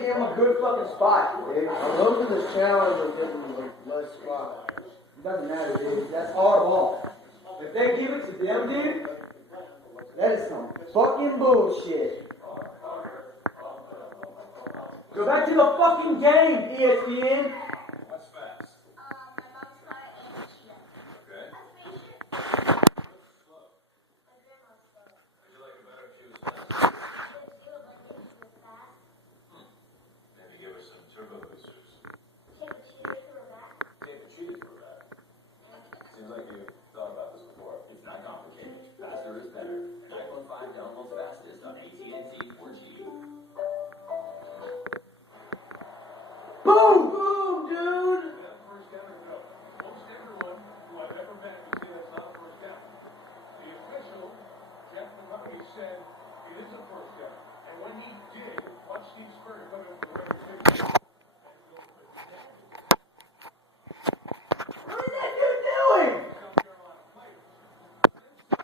give him a good fucking spot, dude. Those are the challenges of getting like less spot. It doesn't matter, dude. That's our ball. If they give it to them, dude, that is some fucking bullshit. Go back to the fucking game, ESPN. What's fast? My mom's car and Cheetah. Okay. That's Slow. My grandma's car. Would you like it better if she was fast? She would let me go fast. Maybe give her some turbo boosters. Take a cheetah to her back. Take the cheetah for that. Seems like you've thought about this before. It's not complicated. Faster is better. 9.5 downloads fastest on AT&T 4G. Boom, boom, dude. Is that the first down or no? Most everyone who I've ever met would say that's not the first down. The official, Jeff McCarthy, said it is a first down. And when he did, watch Steve Spurrier put it for the record. What is that dude doing?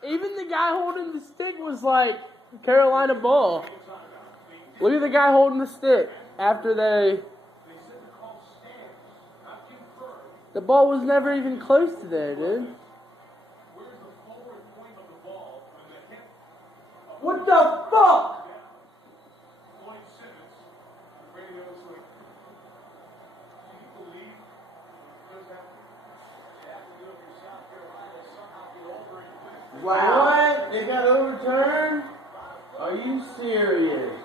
Even the guy holding the stick was like Carolina ball. Look at the guy holding the stick after they. The ball was never even close to there, dude. What the fuck? Lloyd Simmons, the radio is like, can you believe what is happening? You have to do it for South Carolina somehow get over it. What? They got overturned? Are you serious?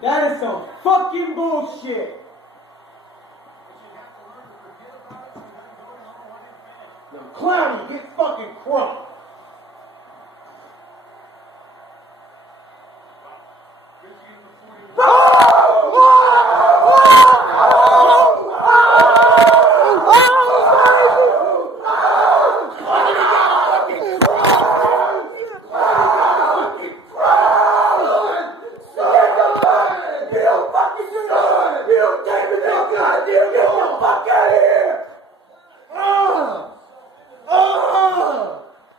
That is some fucking bullshit. Yo, Cloudy, get fucking crunk.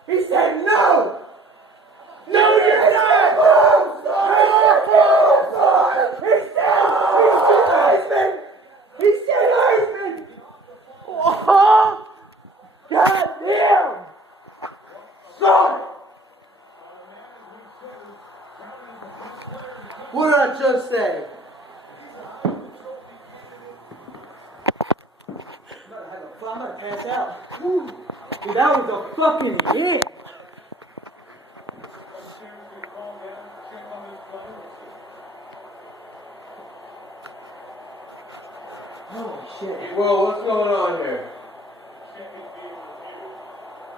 He said no! No, you're not! He said Heisman! He said Heisman! Oh, God damn! Son! What did I just say? I'm gonna pass out. Woo. Dude, that was a fucking hit. Holy shit. Well, what's going on here?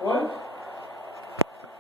What?